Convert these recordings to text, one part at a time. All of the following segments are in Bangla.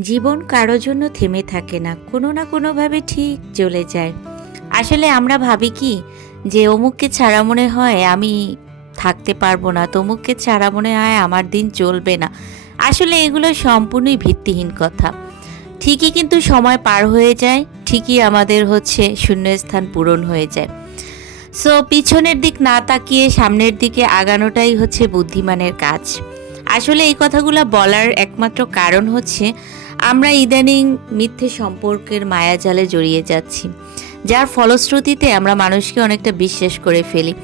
জীবন কারও জন্য থেমে থাকে না, কোনো না কোনোভাবে ঠিক চলে যায়। আসলে আমরা ভাবি কি, যে অমুককে ছাড়া মনে হয় আমি থাকতে পারব না, তমুককে ছাড়া মনে হয় আমার দিন চলবে না। আসলে এগুলো সম্পূর্ণই ভিত্তিহীন কথা। ঠিকই কিন্তু সময় পার হয়ে যায়, ঠিকই আমাদের হচ্ছে শূন্যস্থান পূরণ হয়ে যায়। সো পিছনের দিক না তাকিয়ে সামনের দিকে আগানোটাই হচ্ছে বুদ্ধিমানের কাজ। আসলে এই কথাগুলো বলার একমাত্র কারণ হচ্ছে আমরা ইদানিং মিথ্যে সম্পর্কের মায়াজালে জড়িয়ে যাচ্ছি, যার ফলশ্রুতিতে আমরা মানুষকে অনেকটা বিশ্বাস করে ফেলি।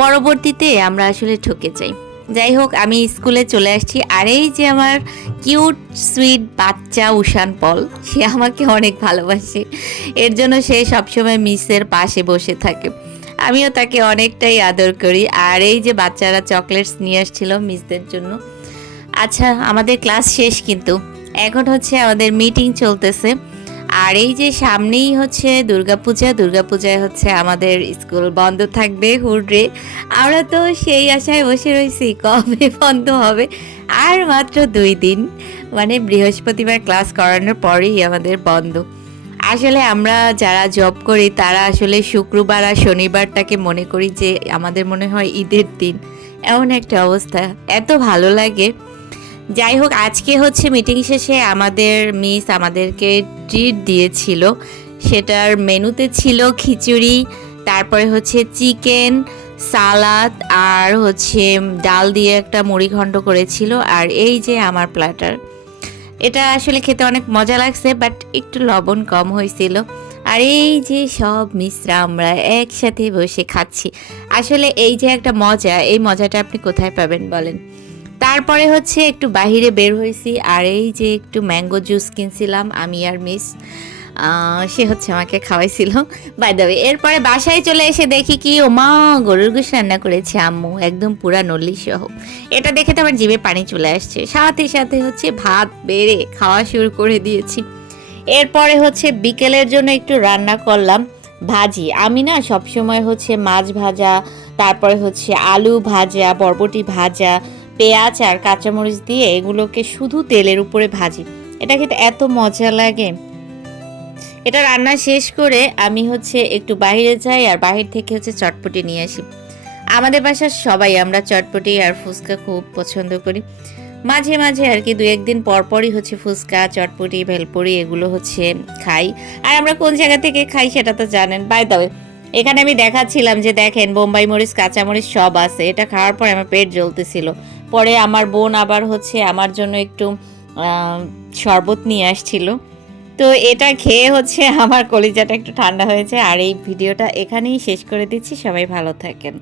পরবর্তীতে আমরা আসলে ঠকে যাই। যাই হোক, আমি স্কুলে চলে আসছি আর এই যে আমার কিউট, সুইট বাচ্চা উষান পল, সে আমাকে অনেক ভালোবাসে। এর জন্য সে সবসময় মিসের পাশে বসে থাকে। আমিও তাকে অনেকটাই আদর করি। আর এই যে বাচ্চারা চকলেটস নিয়ে আসছিল মিসদের জন্য আচ্ছা আমাদের ক্লাস শেষ কিন্তু। এখন হচ্ছে আমাদের মিটিং চলতেছে। আর এই যে সামনেই হচ্ছে দুর্গাপূজা, দুর্গাপূজায় হচ্ছে আমাদের স্কুল বন্ধ থাকবে হুডরে আমরা তো সেই আশায় বসে রয়েছি, কবে বন্ধ হবে? আর মাত্র দুই দিন মানে বৃহস্পতিবার ক্লাস করানোর পরেই আমাদের বন্ধ। আসলে আমরা যারা জব করি, তারা আসলে শুক্রবার আর শনিবারটাকে মনে করি যে আমাদের মনে হয় ঈদের দিন। এমন একটা অবস্থা। এত ভালো লাগে। যাই হোক আজকে হচ্ছে মিটিং শেষে আমাদের মিস আমাদেরকে ট্রিট দিয়েছিল। সেটার মেনুতে ছিল খিচুড়ি, তারপরে হচ্ছে চিকেন, সালাদ আর হচ্ছে ডাল দিয়ে একটা মুড়ি ঘন্ট করেছিল আর এই যে আমার প্ল্যাটার এটা আসলে খেতে অনেক মজা লাগছে বাট একটু লবণ কম হয়েছিল। আর এই যে সব মিশ্রা আমরা একসাথে বসে খাচ্ছি। আসলে এই যে একটা মজা, এই মজাটা আপনি কোথায় পাবেন বলেন? তারপরে হচ্ছে একটু বাহিরে বের হয়েছি, আর এই যে একটু ম্যাঙ্গো জুস কিনছিলাম, আমি আর মিস সে হচ্ছে আমাকে খাওয়াইছিল। বাই দ্য এরপরে বাসায় চলে এসে দেখি কি, ও মা, গরুর গোশ রান্না করেছে আম্মু, একদম পুরা নল্লি সহ। এটা দেখে তো আমার জিভে পানি চলে আসছে। সাথে সাথে হচ্ছে ভাত বেড়ে খাওয়া শুরু করে দিয়েছি। এরপরে হচ্ছে বিকেলের জন্য একটু রান্না করলাম ভাজি। আমি না সবসময় হচ্ছে মাছ ভাজা, তারপরে হচ্ছে আলু ভাজা, বরবটি ভাজা পেঁয়াজ আর কাঁচামরিচ দিয়ে এগুলোকে শুধু তেলের উপরে ভাজি। এটা খেতে এত মজা লাগে। এটা রান্না শেষ করে আমি হচ্ছে একটু বাইরে যাই আর বাহির থেকে হচ্ছে চটপটি নিয়ে আসি। আমাদের বাসার সবাই আমরা চটপটি আর ফুচকা খুব পছন্দ করি। মাঝে মাঝে আর কি দু একদিন পরপরই হচ্ছে ফুচকা, চটপটি, ভেলপুরি এগুলো হচ্ছে খাই। আর আমরা কোন জায়গা থেকে খাই সেটা তো জানেন। বাই দ্য এখানে আমি দেখাচ্ছিলাম যে দেখেন বোম্বাই মরিচ, কাঁচামরিচ সব আছে। এটা খাওয়ার পর আমার পেট জ্বলতেছিল। পরে আমার বোন আবার হচ্ছে আমার জন্য একটু শরবত নিয়ে আসছিল। তো এটা খেয়ে হচ্ছে আমার কলিজাটা একটু ঠান্ডা হয়েছে। আর এই ভিডিওটা এখানেই শেষ করে দিচ্ছি। সবাই ভালো থাকেন।